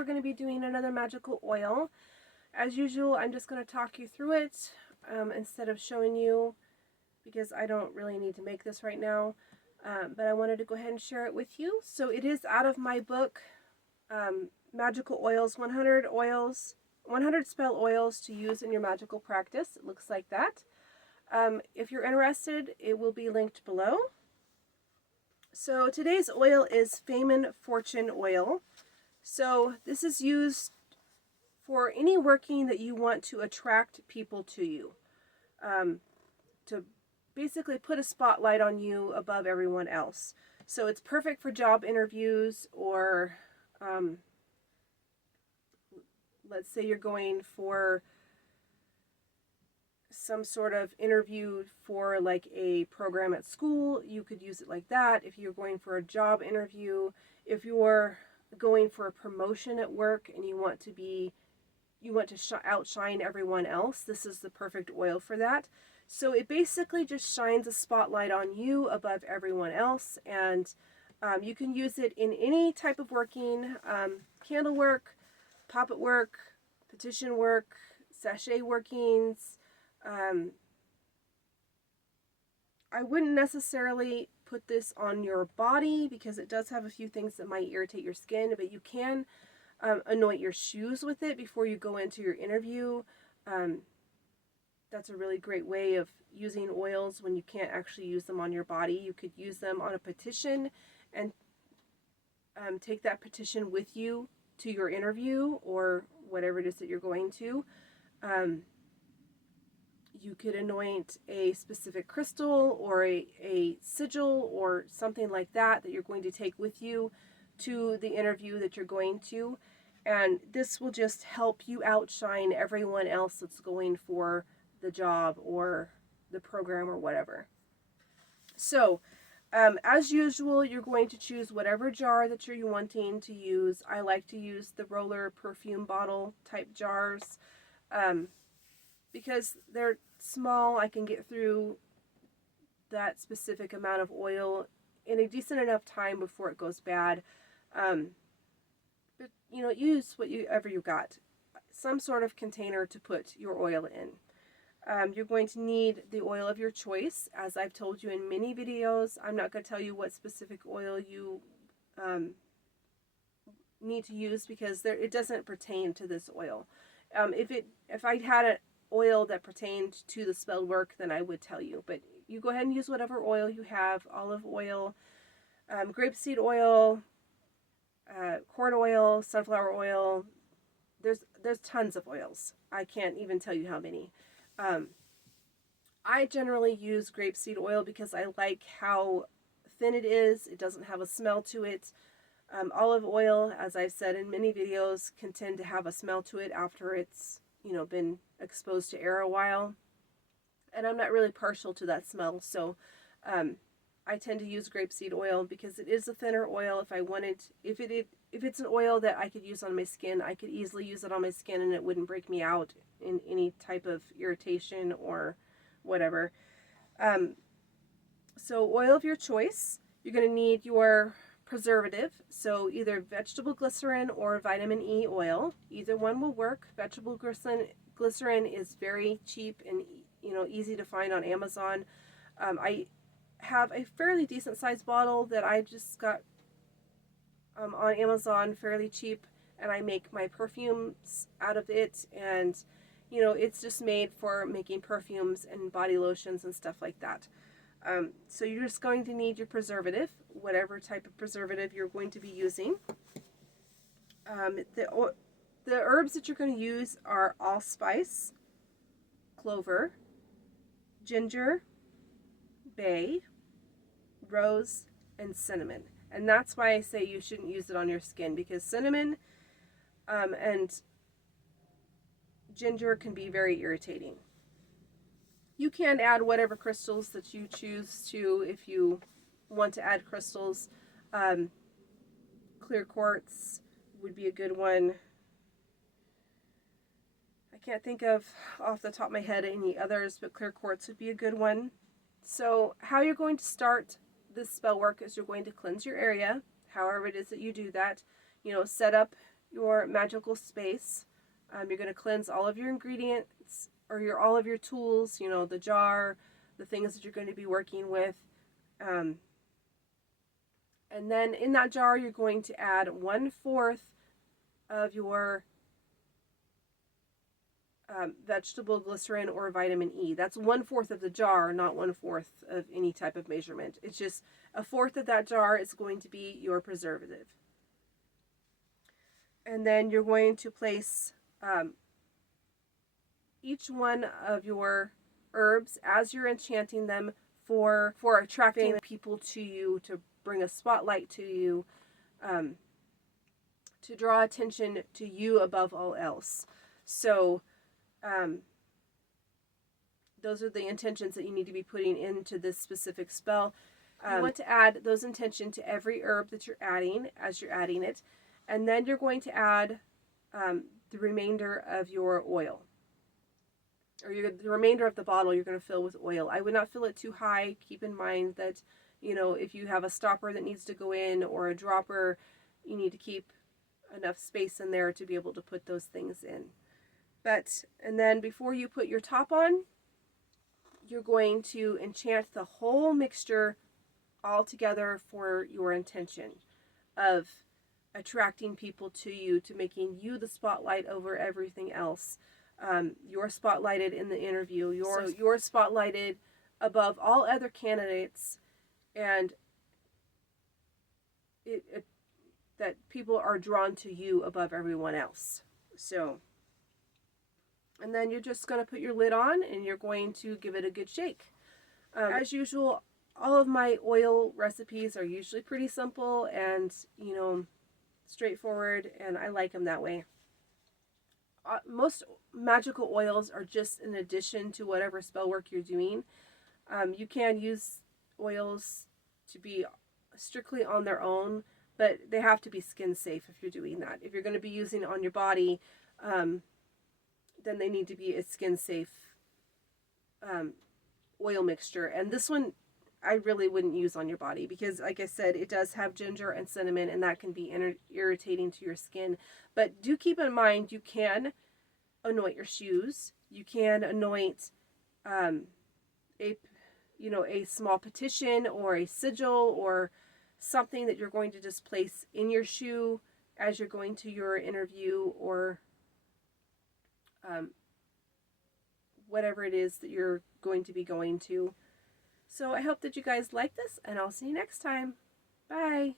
we're going to be doing another magical oil. As usual, I'm just going to talk you through it instead of showing you, because I don't really need to make this right now. But I wanted to go ahead and share it with you. So it is out of my book, Magical Oils, 100 spell oils to use in your magical practice. It looks like that. If you're interested, it will be linked below. So today's oil is Fame and Fortune oil. So this is used for any working that you want to attract people to you. To basically put a spotlight on you above everyone else. So it's perfect for job interviews, or let's say you're going for some sort of interview for like a program at school, you could use it like that. If you're going for a job interview, if you're going for a promotion at work and you want to outshine everyone else, this is the perfect oil for that. So it basically just shines a spotlight on you above everyone else, and you can use it in any type of working, candle work, puppet work, petition work, sachet workings. I wouldn't necessarily put this on your body because it does have a few things that might irritate your skin, but you can anoint your shoes with it before you go into your interview. That's a really great way of using oils when you can't actually use them on your body. You could use them on a petition and take that petition with you to your interview or whatever it is that you're going to. You could anoint a specific crystal or a sigil or something like that you're going to take with you to the interview that you're going to. And this will just help you outshine everyone else that's going for the job or the program or whatever. So, as usual, you're going to choose whatever jar that you're wanting to use. I like to use the roller perfume bottle type jars because they're small. I can get through that specific amount of oil in a decent enough time before it goes bad. But, use whatever you got. Some sort of container to put your oil in. You're going to need the oil of your choice. As I've told you in many videos, I'm not going to tell you what specific oil you need to use because it doesn't pertain to this oil. If I had an oil that pertained to the spell work, then I would tell you. But you go ahead and use whatever oil you have: olive oil, grapeseed oil, corn oil, sunflower oil. There's tons of oils. I can't even tell you how many. I generally use grapeseed oil because I like how thin it is. It doesn't have a smell to it. Olive oil, as I've said in many videos, can tend to have a smell to it after it's been exposed to air a while, and I'm not really partial to that smell. So I tend to use grapeseed oil because it is a thinner oil. If it's an oil that I could use on my skin, I could easily use it on my skin and it wouldn't break me out in any type of irritation or whatever. So oil of your choice. You're going to need your preservative, so either vegetable glycerin or vitamin E oil. Either one will work. Vegetable glycerin is very cheap and easy to find on Amazon. I have a fairly decent sized bottle that I just got on Amazon fairly cheap, and I make my perfumes out of it, and it's just made for making perfumes and body lotions and stuff like that. So you're just going to need your preservative, whatever type of preservative you're going to be using. The herbs that you're going to use are allspice, clover, ginger, bay, rose, and cinnamon. And that's why I say you shouldn't use it on your skin, because cinnamon and ginger can be very irritating. You can add whatever crystals that you choose to if you want to add crystals. Clear quartz would be a good one. I can't think of off the top of my head any others, but clear quartz would be a good one. So how you're going to start this spell work is you're going to cleanse your area, however it is that you do that. Set up your magical space. You're going to cleanse all of your ingredients or all of your tools, you know, the jar, the things that you're going to be working with. And then in that jar, you're going to add 1/4 of your vegetable glycerin or vitamin E. That's 1/4 of the jar, not 1/4 of any type of measurement. It's just 1/4 of that jar is going to be your preservative. And then you're going to place each one of your herbs as you're enchanting them for attracting people to you, to bring a spotlight to you, to draw attention to you above all else. So those are the intentions that you need to be putting into this specific spell. You want to add those intentions to every herb that you're adding as you're adding it. And then you're going to add the remainder of your oil. Or the remainder of the bottle you're going to fill with oil. I would not fill it too high. Keep in mind that, you know, if you have a stopper that needs to go in or a dropper, you need to keep enough space in there to be able to put those things in. And then before you put your top on, you're going to enchant the whole mixture all together for your intention of attracting people to you, to making you the spotlight over everything else. You're spotlighted in the interview. You're spotlighted above all other candidates, and that people are drawn to you above everyone else. So, and then you're just going to put your lid on, and you're going to give it a good shake. As usual, all of my oil recipes are usually pretty simple and, you know, straightforward, and I like them that way. Most magical oils are just an addition to whatever spell work you're doing. You can use oils to be strictly on their own, but they have to be skin safe if you're doing that. If you're going to be using it on your body, then they need to be a skin safe oil mixture. And this one I really wouldn't use on your body because, like I said, it does have ginger and cinnamon, and that can be irritating to your skin. But do keep in mind, you can anoint your shoes. You can anoint a small petition or a sigil or something that you're going to just place in your shoe as you're going to your interview, or whatever it is that you're going to be going to. So I hope that you guys like this, and I'll see you next time. Bye.